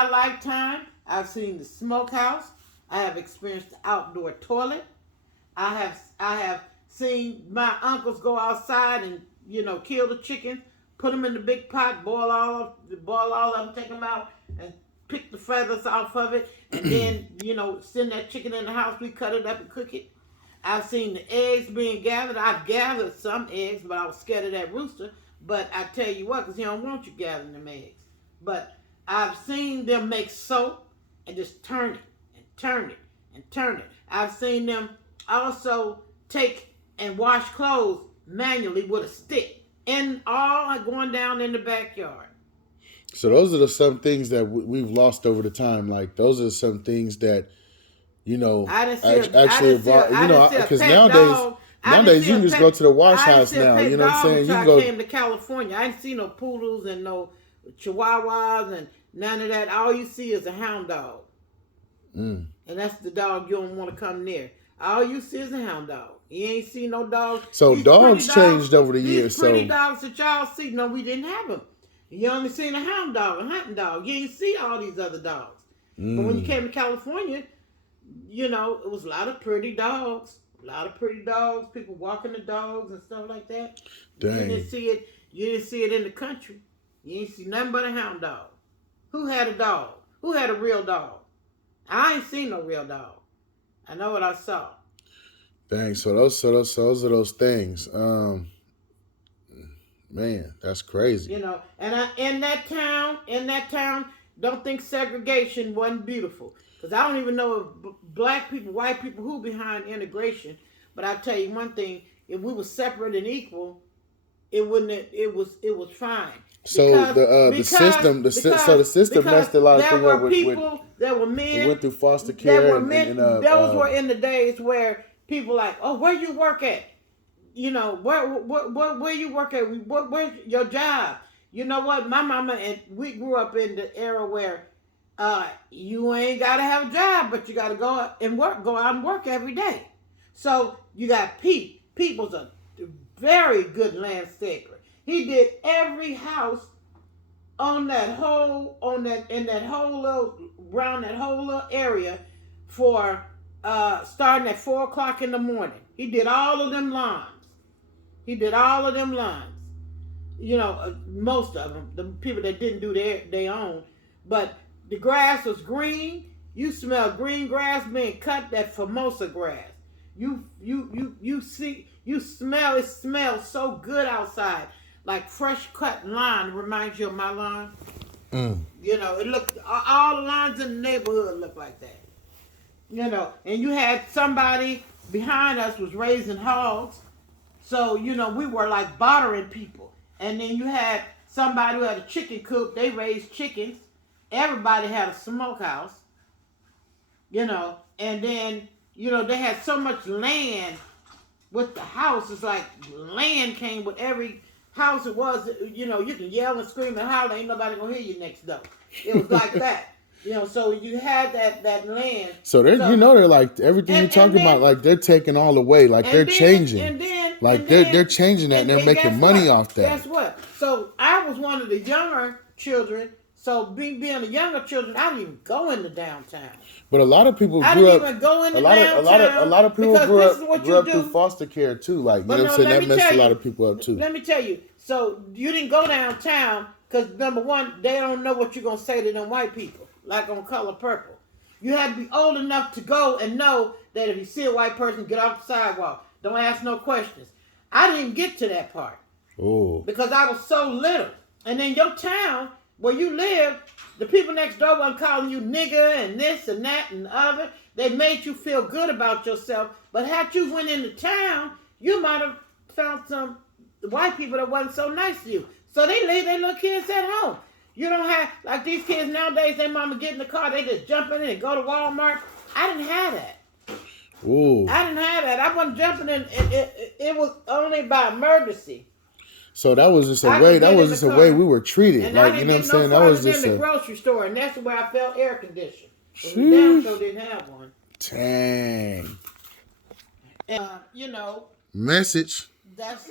my lifetime, I've seen the smokehouse. I have experienced the outdoor toilet. I have seen my uncles go outside and kill the chickens, put them in the big pot, boil all of them, take them out, and pick the feathers off of it, and then send that chicken in the house. We cut it up and cook it. I've seen the eggs being gathered. I've gathered some eggs, but I was scared of that rooster. But I tell you what, because he don't want you gathering them eggs. But I've seen them make soap and just turn it and turn it and turn it. I've seen them also take and wash clothes manually with a stick, and all going down in the backyard. So those are some things that we've lost over the time. Like those are some things that actually evolve. Because nowadays you can just go to the wash house now. You know what I'm saying? You can go. I came to California. I didn't see no poodles and no chihuahuas and none of that. All you see is a hound dog, and that's the dog you don't want to come near. All you see is a hound dog. You ain't see no dogs. So dogs changed over the years. These pretty dogs that y'all see, no, we didn't have them. You only seen a hound dog, a hunting dog. You ain't see all these other dogs. But when you came to California, it was a lot of pretty dogs. A lot of pretty dogs, people walking the dogs and stuff like that. Dang. You didn't see it in the country. You ain't see nothing but a hound dog. Who had a dog? Who had a real dog? I ain't seen no real dog. I know what I saw. Dang, so those are those things. Man, that's crazy. And in that town, don't think segregation wasn't beautiful. Because I don't even know if black people, white people, who behind integration. But I tell you one thing: if we were separate and equal, it wouldn't. It was fine. So the system messed a lot of things up with. There were men. Who went through foster care. Those were in the days where people like, oh, where you work at? Where you work at? Where's your job? You know what? My mama and we grew up in the era where you ain't gotta have a job, but you gotta go out and work every day. So you got Pete. Pete was a very good landscaper. He did every house around that whole little area for starting at 4:00 in the morning. He did all of them lawns. Most of them, the people that didn't do their own, but the grass was green. You smell green grass being cut. That Formosa grass. You smell it. Smells so good outside, like fresh cut lawn. It reminds you of my lawn. It looked, all the lawns in the neighborhood look like that. And you had somebody behind us was raising hogs, so we were like bartering people. And then you had somebody who had a chicken coop. They raised chickens. Everybody had a smokehouse, and then, they had so much land with the house. It's like land came with every house it was. You can yell and scream and holler. Ain't nobody gonna hear you next door. It was like that. So you had that land. So they're like, everything you're talking about, like they're taking all away, like they're changing. They're changing that and they're making money off that. Guess what? So I was one of the younger children. So being a younger children, I didn't even go into downtown. But a lot of people I didn't even go into downtown. A lot of people grew up through foster care too. Like, that messed a lot of people up too. Let me tell you. So you didn't go downtown because, number one, they don't know what you're going to say to them white people, like on Color Purple. You had to be old enough to go and know that if you see a white person, get off the sidewalk. Don't ask no questions. I didn't even get to that part. Oh. Because I was so little. And then your town, where you live, the people next door wasn't calling you nigger and this and that and the other. They made you feel good about yourself. But had you went into town, you might have found some white people that wasn't so nice to you. So they leave their little kids at home. You don't have, like these kids nowadays, their mama get in the car, they just jump in and go to Walmart. I didn't have that. Ooh. I didn't have that. I wasn't jumping in. It was only by emergency. So that was just a way. That was just a way we were treated. And like, I you know what I'm no saying? That was just in the grocery store, and that's where I felt air conditioned. We damn sure didn't have one. Dang. And, Message. That's